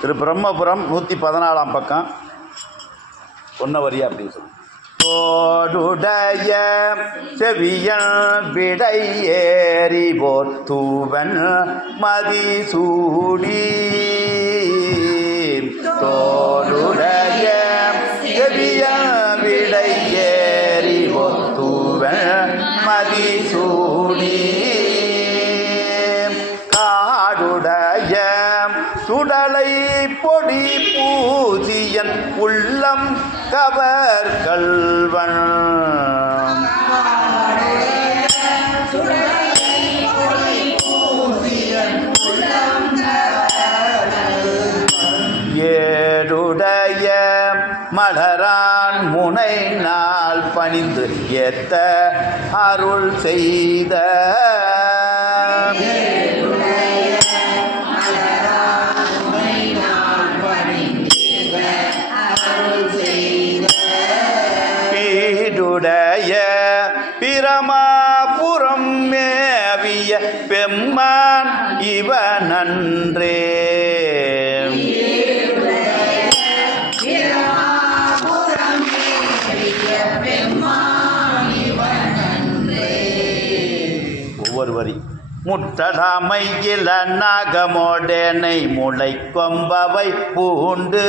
திரு பிரம்மபுரம் நூற்றி பதினாலாம் பக்கம். ஒன்ன வரியா அப்படின்னு சொல்லி தோடுடைய செவியல் விடை ஏறி போர் தூவன் மதிசூடி தோடுடைய செவியல் விடை ஏறி போர் தூவன் மதிசூடி சுடலை பொடி பூசியன் உள்ளம் கவர் கல்வன். ஏடுடைய மலரான் முனை நாள் பணிந்து ஏத்த அருள் செய்த. பீடுடைய பிரமாபுரம் மேவிய பெம்மான் இவனன்றே. ஒவ்வொரு வரி. முட்டடாமையில நாகமோடனை முளை கொம்பவை பூண்டு.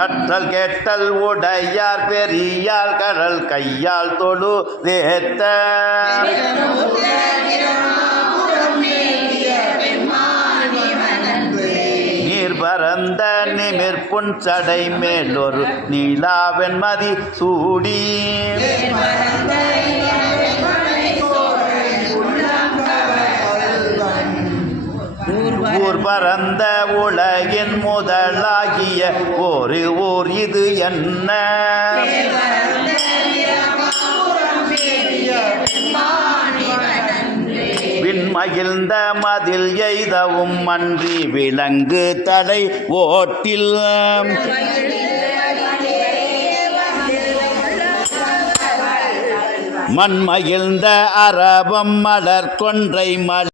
கற்றல் கேட்டல் உடையார் பெரியார் கடல் கையால் தொழு தேத்த பரந்த நிமிர்புன் சடை மேலொரு நீலாவெண்மதி சூடி. ஊர் பரந்த உலகின் முதலாகிய ஒரு ஊர் இது என்ன? விண்மகிழ்ந்த மதில் எய்தவும் மன்றி விலங்கு தடை ஓட்டில். மண்மகிழ்ந்த அரபம் மலர் கொன்றை மலர்